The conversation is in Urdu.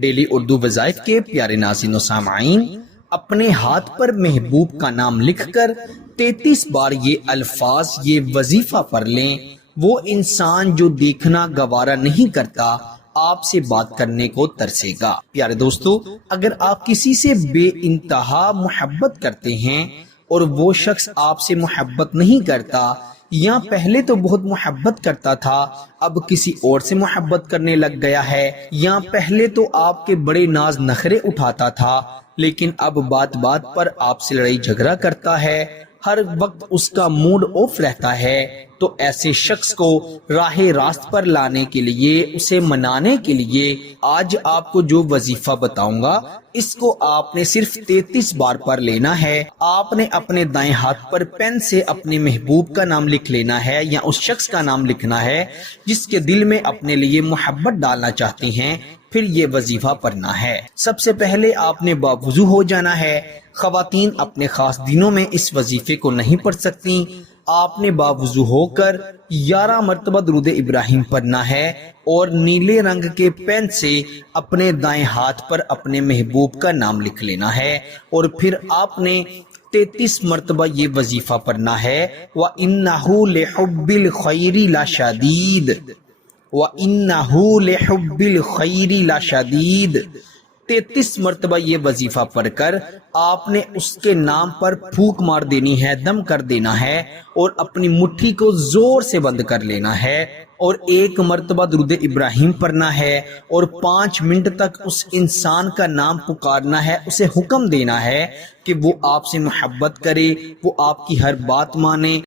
ڈیلی اردو وظائف کے پیارے ناظرین و سامعین، اپنے ہاتھ پر محبوب کا نام لکھ کر 33 بار یہ الفاظ، یہ وظیفہ پڑھ لیں۔ وہ انسان جو دیکھنا گوارا نہیں کرتا آپ سے بات کرنے کو ترسے گا۔ پیارے دوستو، اگر آپ کسی سے بے انتہا محبت کرتے ہیں اور وہ شخص آپ سے محبت نہیں کرتا، یا پہلے تو بہت محبت کرتا تھا اب کسی اور سے محبت کرنے لگ گیا ہے، یا پہلے تو آپ کے بڑے ناز نخرے اٹھاتا تھا لیکن اب بات بات پر آپ سے لڑائی جھگڑا کرتا ہے، ہر وقت اس کا موڈ آف رہتا ہے، تو ایسے شخص کو راہ راست پر لانے کے لیے، اسے منانے کے لیے آج آپ کو جو وظیفہ بتاؤں گا، اس کو آپ نے صرف 33 بار پڑھ لینا ہے۔ آپ نے اپنے دائیں ہاتھ پر پین سے اپنے محبوب کا نام لکھ لینا ہے، یا اس شخص کا نام لکھنا ہے جس کے دل میں اپنے لیے محبت ڈالنا چاہتے ہیں، پھر یہ وظیفہ پڑھنا ہے۔ سب سے پہلے آپ نے باوضو ہو جانا ہے۔ خواتین اپنے خاص دنوں میں اس وظیفے کو نہیں پڑھ سکتی۔ آپ نے باوضو ہو کر 11 مرتبہ درود ابراہیم پڑھنا ہے اور نیلے رنگ کے پین سے اپنے دائیں ہاتھ پر اپنے محبوب کا نام لکھ لینا ہے، اور پھر آپ نے 33 مرتبہ یہ وظیفہ پڑھنا ہے، وَإِنَّهُ لِحُبِّ الْخَيْرِ لَشَدِيدٌ، وَإِنَّهُ لِحُبِّ الْخَيْرِ لَشَدِيدٌ۔ 33 مرتبہ یہ وظیفہ پڑھ کر آپ نے اس کے نام پر پھونک مار دینی ہے، دم کر دینا ہے، اور اپنی مٹھی کو زور سے بند کر لینا ہے، اور 1 مرتبہ درود ابراہیم پڑھنا ہے، اور 5 منٹ تک اس انسان کا نام پکارنا ہے، اسے حکم دینا ہے کہ وہ آپ سے محبت کرے، وہ آپ کی ہر بات مانے،